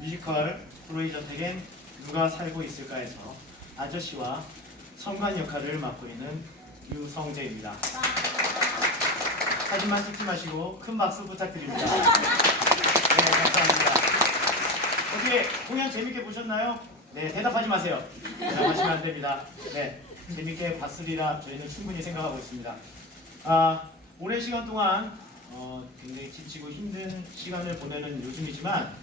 뮤지컬 프로이저택엔 누가 살고 있을까에서 아저씨와 성관 역할을 맡고 있는 유성재입니다. 사진만 찍지 마시고 큰 박수 부탁드립니다. 네, 감사합니다. 어떻게 공연 재밌게 보셨나요? 네, 대답하지 마세요. 대답하시면 안 됩니다. 네, 재밌게 봤으리라 저희는 충분히 생각하고 있습니다. 아, 오랜 시간 동안 어, 굉장히 지치고 힘든 시간을 보내는 요즘이지만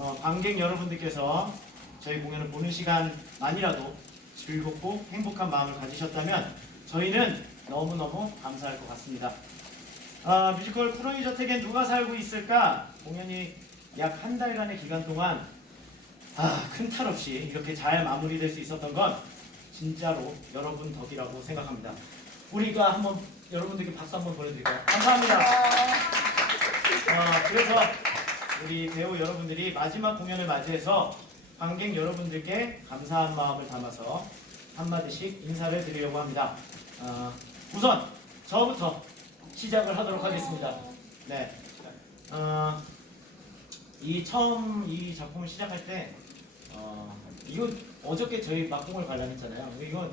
어, 관객 여러분들께서 저희 공연을 보는 시간만이라도 즐겁고 행복한 마음을 가지셨다면 저희는 너무너무 감사할 것 같습니다. 아, 뮤지컬 쿠로이 저택엔 누가 살고 있을까? 공연이 약 한 달간의 기간 동안 아, 큰 탈 없이 이렇게 잘 마무리될 수 있었던 건 진짜로 여러분 덕이라고 생각합니다. 우리가 한번 여러분들께 박수 한번 보내드릴까요? 감사합니다. 어, 그래서 우리 배우 여러분들이 마지막 공연을 맞이해서 관객 여러분들께 감사한 마음을 담아서 한마디씩 인사를 드리려고 합니다. 어, 우선 저부터 시작을 하도록 하겠습니다. 네. 어, 이 처음 이 작품을 시작할 때 어, 이거 어저께 저희 막공을 관람했잖아요. 이건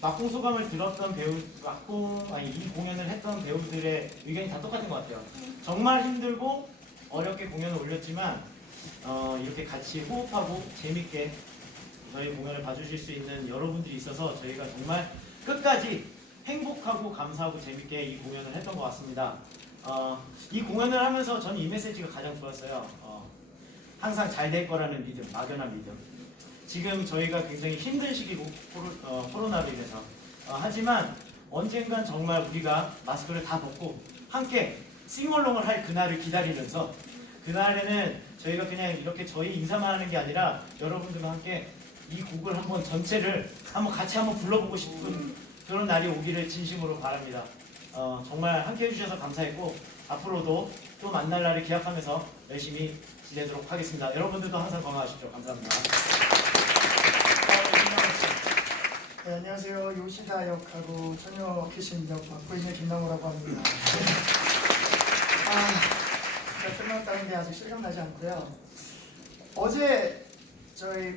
막공 소감을 들었던 배우 막공 아니 이 공연을 했던 배우들의 의견이 다 똑같은 것 같아요. 정말 힘들고 어렵게 공연을 올렸지만 어, 이렇게 같이 호흡하고 재밌게 저희 공연을 봐주실 수 있는 여러분들이 있어서 저희가 정말 끝까지 행복하고 감사하고 재밌게 이 공연을 했던 것 같습니다. 어, 이 공연을 하면서 저는 이 메시지가 가장 좋았어요. 어, 항상 잘 될 거라는 믿음, 막연한 믿음. 지금 저희가 굉장히 힘든 시기고 코로, 어, 코로나로 인해서 어, 하지만 언젠간 정말 우리가 마스크를 다 벗고 함께 싱얼롱을 할 그날을 기다리면서 그날에는 저희가 그냥 이렇게 저희 인사만 하는 게 아니라 여러분들과 함께 이 곡을 한번 전체를 한번 같이 한번 불러보고 싶은 그런 날이 오기를 진심으로 바랍니다. 어, 정말 함께 해주셔서 감사했고 앞으로도 또 만날 날을 기약하면서 열심히 지내도록 하겠습니다. 여러분들도 항상 건강하십시오. 감사합니다. 네, 안녕하세요. 요시다 역하고 처녀 역 맡고 있는 김남호라고 합니다. 아, 끝났다는 게 아직 실감나지 않고요. 어제 저희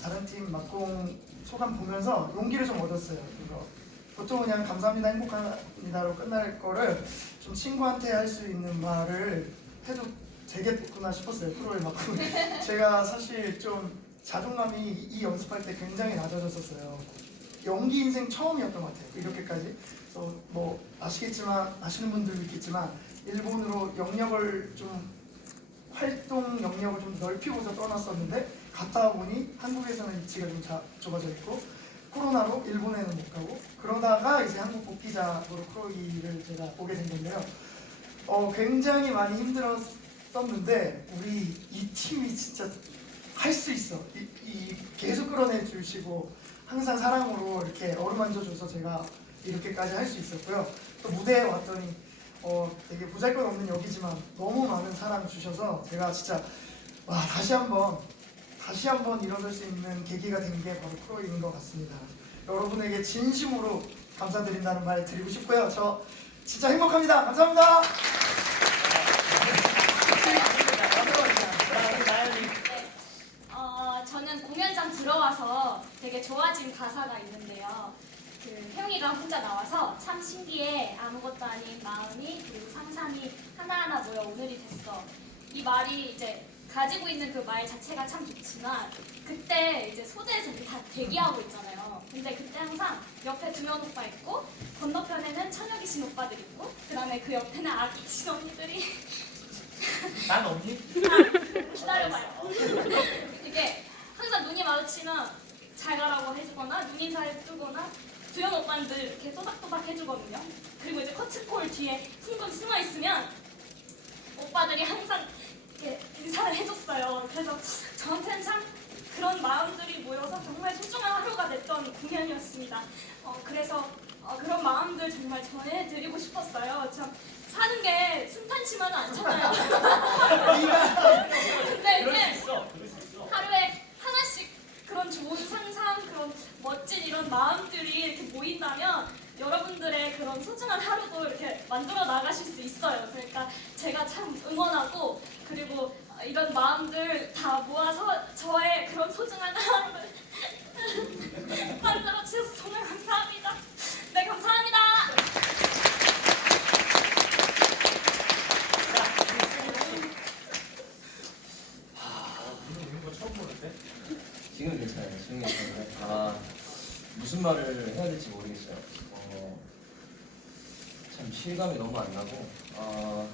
다른 팀 막공 소감 보면서 용기를 좀 얻었어요. 이거 보통 그냥 감사합니다, 행복합니다로 끝날 거를 좀 친구한테 할 수 있는 말을 해도 되겠구나 싶었어요. 프로를 맡고 제가 사실 좀 자존감이 이 연습할 때 굉장히 낮아졌었어요. 연기 인생 처음이었던 것 같아요. 이렇게까지. 그래서 뭐 아시겠지만 아시는 분들도 있겠지만 일본으로 영역을 좀 활동 영역을 좀 넓히고자 떠났었는데 갔다 보니 한국에서는 위치가 좀 자, 좁아져 있고 코로나로 일본에는 못 가고 그러다가 이제 한국 복귀작으로 크로이를 제가 보게 된 건데요. 어, 굉장히 많이 힘들었었는데 우리 이 팀이 진짜 할 수 있어. 이, 이 계속 끌어내 주시고 항상 사랑으로 이렇게 어루만져 줘서 제가 이렇게까지 할 수 있었고요. 또 무대에 왔더니 어, 되게 보잘것없는 역이지만 너무 많은 사랑 주셔서 제가 진짜 와 다시 한번 다시 한번 일어설 수 있는 계기가 된 게 바로 프로인 것 같습니다. 여러분에게 진심으로 감사드린다는 말 드리고 싶고요. 저 진짜 행복합니다. 감사합니다. 네. 어, 저는 공연장 들어와서 되게 좋아진 가사가 있는데요. 그 혜영이가 혼자 나와서 참 신기해 아무것도 아닌 마음이 그리고 상상이 하나하나 모여 오늘이 됐어. 이 말이 이제 가지고 있는 그 말 자체가 참 좋지만 그때 이제 소대에서 우리 다 대기하고 있잖아요. 근데 그때 항상 옆에 두현 오빠 있고 건너편에는 천혁이 신 오빠들 있고 그다음에 그 옆에는 아기 신 언니들이 난 언니? 기다려봐요. 이게 항상 눈이 마주치면 잘 가라고 해주거나 눈 인사를 뜨거나 오빠는 늘 이렇게 또박또박 해주거든요. 그리고 이제 커츠콜 뒤에 풍금 숨어 있으면 오빠들이 항상 이렇게 인사를 해줬어요. 그래서 저한테는 참 그런 마음들이 모여서 정말 소중한 하루가 됐던 공연이었습니다. 어, 그래서 어, 그런 마음들 정말 전해드리고 싶었어요. 참 사는 게 순탄치만은 않잖아요. 근데 그럴 수 이제 있어. 그럴 수 있어. 하루에 하나씩 그런 좋은 상상, 그런 멋진 이런 마음들이 모인다면 여러분들의 그런 소중한 하루도 이렇게 만들어 나가실 수 있어요. 그러니까 제가 참 응원하고 그리고 이런 마음들 다 모아서 저의 그런 소중한 하루를 만들어 주셔서 정말 감사합니다. 네 감사합니다. 이런 거 처음 보는데? 지금 괜찮아요. 지금 괜찮은데 아 무슨 말을 해야 될지 모르겠어요. 어, 참 실감이 너무 안 나고 어,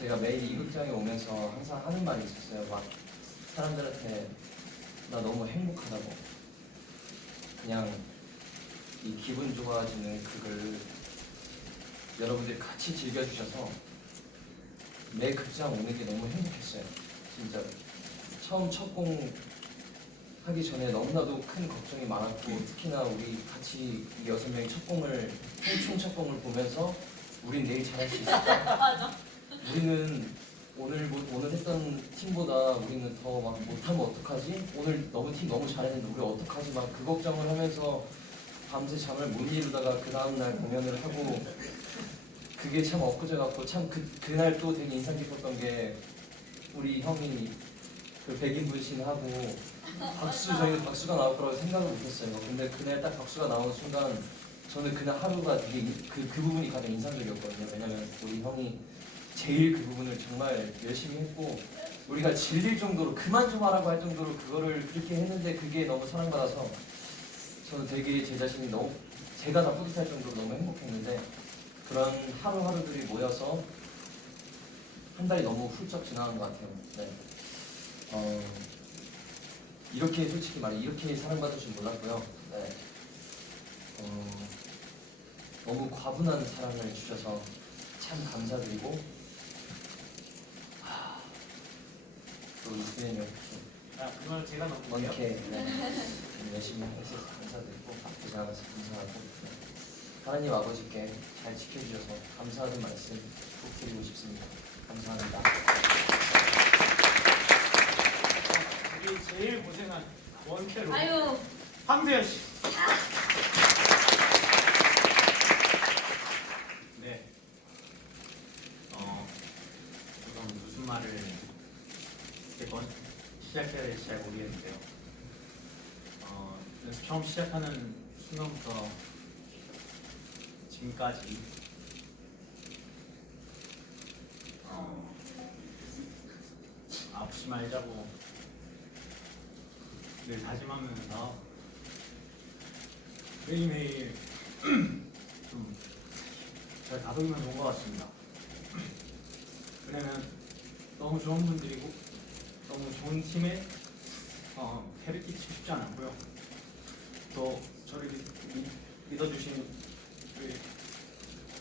제가 매일 이 극장에 오면서 항상 하는 말이 있었어요. 막 사람들한테 나 너무 행복하다고 그냥 이 기분 좋아지는 그걸 여러분들이 같이 즐겨주셔서 매 극장 오는 게 너무 행복했어요. 진짜 처음 첫공 하기 전에 너무나도 큰 걱정이 많았고 특히나 우리 같이 이 여섯 명이 첫 공을 총첫 공을 보면서 우린 내일 잘할 수 있을까? 맞아. 우리는 오늘 뭐- 오늘 했던 팀보다 우리는 더 막 못하면 어떡하지? 오늘 너무 팀 너무 잘했는데 우리 어떡하지? 막 그 걱정을 하면서 밤새 잠을 못 이루다가 그 다음 날 공연을 하고 그게 참 엊그제 같고 참 그 그날 또 되게 인상 깊었던 게 우리 형이 그 백인 분신 하고 박수 저희는 박수가 나올 거라고 생각을 못했어요. 근데 그날 딱 박수가 나오는 순간 저는 그날 하루가 되게 인- 그, 그 부분이 가장 인상적이었거든요. 왜냐면 우리 형이 제일 그 부분을 정말 열심히 했고 우리가 질릴 정도로 그만 좀 하라고 할 정도로 그거를 그렇게 했는데 그게 너무 사랑받아서 저는 되게 제 자신이 너무 제가 다 뿌듯할 정도로 너무 행복했는데 그런 하루하루들이 모여서 한 달이 너무 훌쩍 지나간 것 같아요. 네. 어, 이렇게 솔직히 말해 이렇게 사랑받을 줄 몰랐고요. 네. 어, 너무 과분한 사랑을 주셔서 참 감사드리고 하, 또 이수연이 이렇게 자, 그러면 제가 넘길게요. 이렇게 네, 열심히 해주셔서 감사드리고 고생하면서 감사하고 네. 하나님 아버지께 잘 지켜주셔서 감사하는 말씀 꼭 드리고 싶습니다. 감사합니다. 우리 제일 고생한 원캐로 아유 황세현 씨. 네. 어, 이건 무슨 말을 이번 시작해야 될지 잘 모르겠는데요. 어, 그래서 처음 시작하는 순간부터 지금까지 어, 아프지 말자고 늘 다짐하면서 매일매일 좀잘 다독이면 좋은 것 같습니다. 왜냐면 너무 좋은 분들이고 너무 좋은 팀에 어, 해를 끼치고 싶지 않았고요. 또 저를 믿- 믿- 믿어주신 우리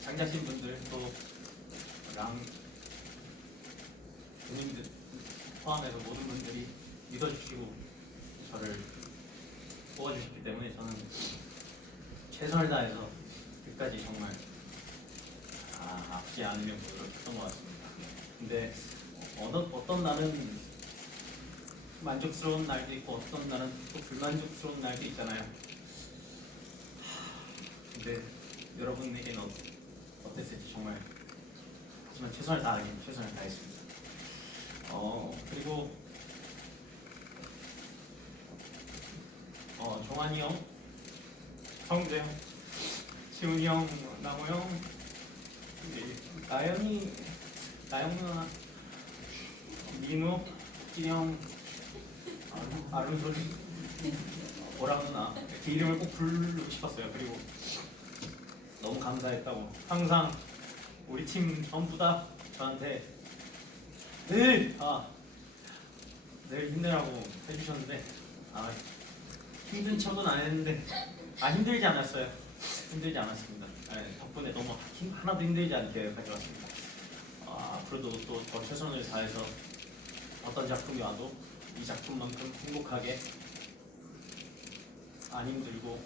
장자신 분들 또랑 본인들 포함해서 모든 분들이 믿어주시고 저를 뽑아주셨기 때문에 저는 최선을 다해서 끝까지 정말 아, 아프지 않으려고 노력했던 것 같습니다. 근데 어느, 어떤 날은 만족스러운 날도 있고 어떤 날은 또 불만족스러운 날도 있잖아요. 하, 근데 여러분에게는 어, 어땠을지 정말 하지만 최선을 다하긴 최선을 다했습니다. 어 그리고 어 종환이 형, 성재 형, 지훈이 형, 나무 형, 이제 나연이, 나영 누나, 민우, 찐이 형, 아, 아름 소리, 보라 누나 이렇게 이름을 꼭 부르고 싶었어요. 그리고 너무 감사했다고 항상 우리 팀 전부 다 저한테 늘 아, 늘 힘내라고 해주셨는데 아, 힘든 척은 안 했는데 아 힘들지 않았어요. 힘들지 않았습니다. 네, 덕분에 너무 힘, 하나도 힘들지 않게 가져왔습니다. 아, 앞으로도 또 더 최선을 다해서 어떤 작품이 와도 이 작품만큼 행복하게 안 힘들고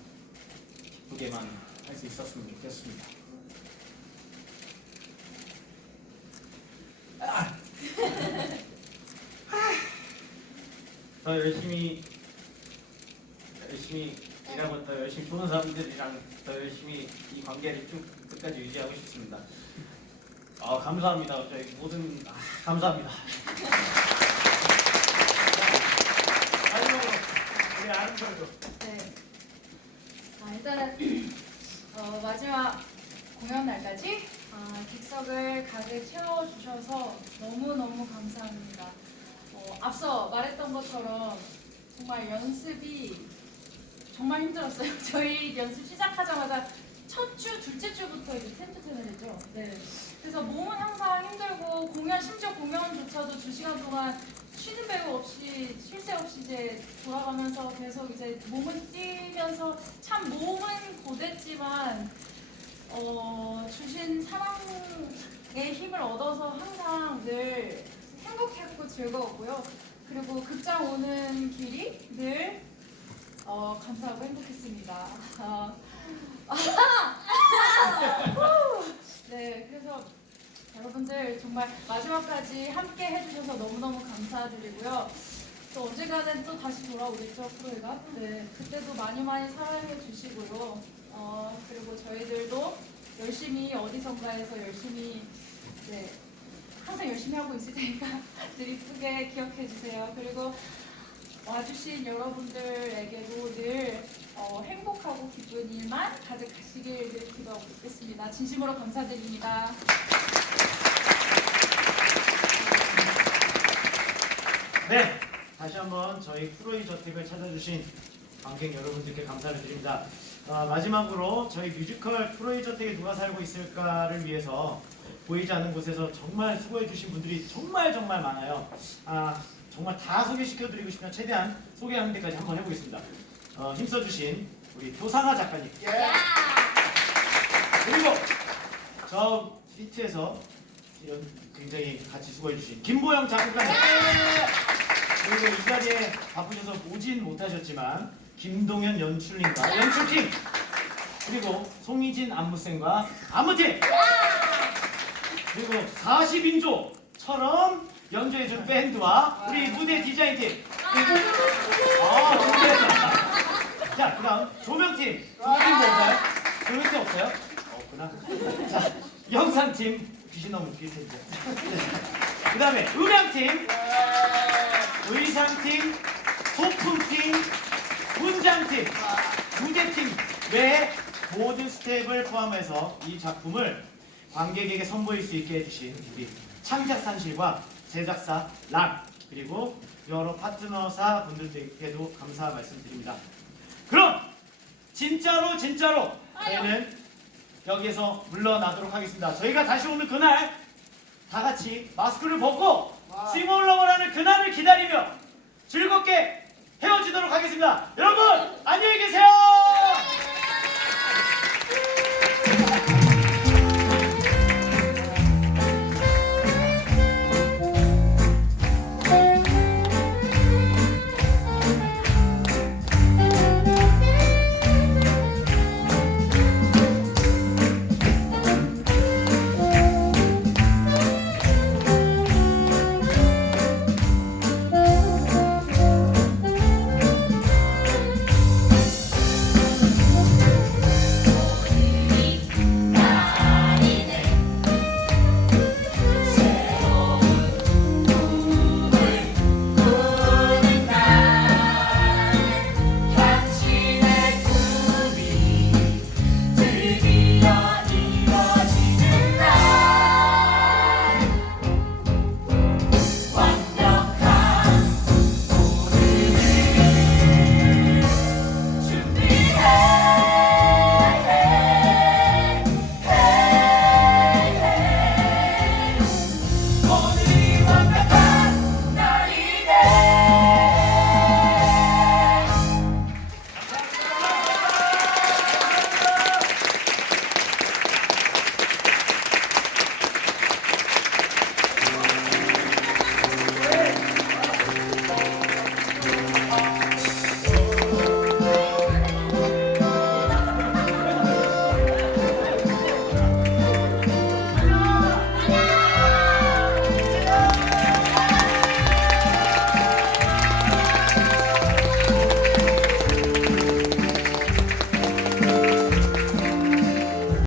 기쁘게만 할 수 있었으면 좋겠습니다. 더 열심히 열심히 일하고 더 열심히 좋은 사람들이랑 더 열심히 이 관계를 쭉 끝까지 유지하고 싶습니다. 아 감사합니다. 저희 모든 아, 감사합니다. 마지막으로 우리 아름다도 네. 아, 일단 어, 마지막 공연 날까지 아, 객석을 가득 채워주셔서 너무너무 감사합니다. 어, 앞서 말했던 것처럼 정말 연습이 정말 힘들었어요. 저희 연습 시작하자마자 첫 주, 둘째 주부터 이제 텐트텐을 했죠. 네. 그래서 몸은 항상 힘들고 공연, 심지어 공연조차도 두 시간 동안 쉬는 배우 없이 쉴 새 없이 이제 돌아가면서 계속 이제 몸은 뛰면서 참 몸은 고됐지만 어, 주신 사랑의 힘을 얻어서 항상 늘 행복했고 즐거웠고요. 그리고 극장 오는 길이 늘 어, 감사하고 행복했습니다. 어, 네, 그래서 여러분들 정말 마지막까지 함께 해주셔서 너무너무 감사드리고요. 또 언젠가는 또 다시 돌아오겠죠, 프로가. 네, 그때도 많이 많이 사랑해 주시고요. 어, 그리고 저희들도 열심히 어디선가에서 열심히, 네, 항상 열심히 하고 있을 테니까 늘 이쁘게 기억해 주세요. 그리고 와주신 여러분들에게도 늘 어, 행복하고 기쁜 일만 가득하시길 늘 기도하고 있겠습니다. 진심으로 감사드립니다. 네, 다시 한번 저희 프로이 저택을 찾아주신 관객 여러분들께 감사를 드립니다. 아, 마지막으로 저희 뮤지컬 프로이 저택에 누가 살고 있을까를 위해서 보이지 않는 곳에서 정말 수고해 주신 분들이 정말 정말 많아요. 아, 정말 다 소개시켜드리고 싶으면 최대한 소개하는 데까지 한번 해보겠습니다. 어, 힘써주신 우리 교상아 작가님. 예. 그리고 저 피트에서 이런 굉장히 같이 수고해주신 김보영 작가님. 그리고 이 자리에 바쁘셔서 오진 못하셨지만 김동현 연출님과 연출팀 그리고 송희진 안무쌤과 안무팀 그리고 40인조처럼 연주해준 밴드와 우리 무대 디자인팀. 그리고 아. 준비했다 자 그다음 조명팀. 조명팀 뭔가요? 조명팀 없어요? 없구나. 자 영상팀. 귀신 너무 비슷해지죠 그 다음에 음향팀. 의상팀, 소품팀, 분장팀, 무대팀 외 모든 스텝을 포함해서 이 작품을 관객에게 선보일 수 있게 해주신 우리 창작산실과 제작사 락 그리고 여러 파트너사 분들께도 감사 말씀드립니다. 그럼 진짜로 진짜로 저희는 여기에서 물러나도록 하겠습니다. 저희가 다시 오는 그날 다 같이 마스크를 벗고 하는 그날을 기다리며 즐겁게 헤어지도록 하겠습니다. 여러분 안녕히 계세요.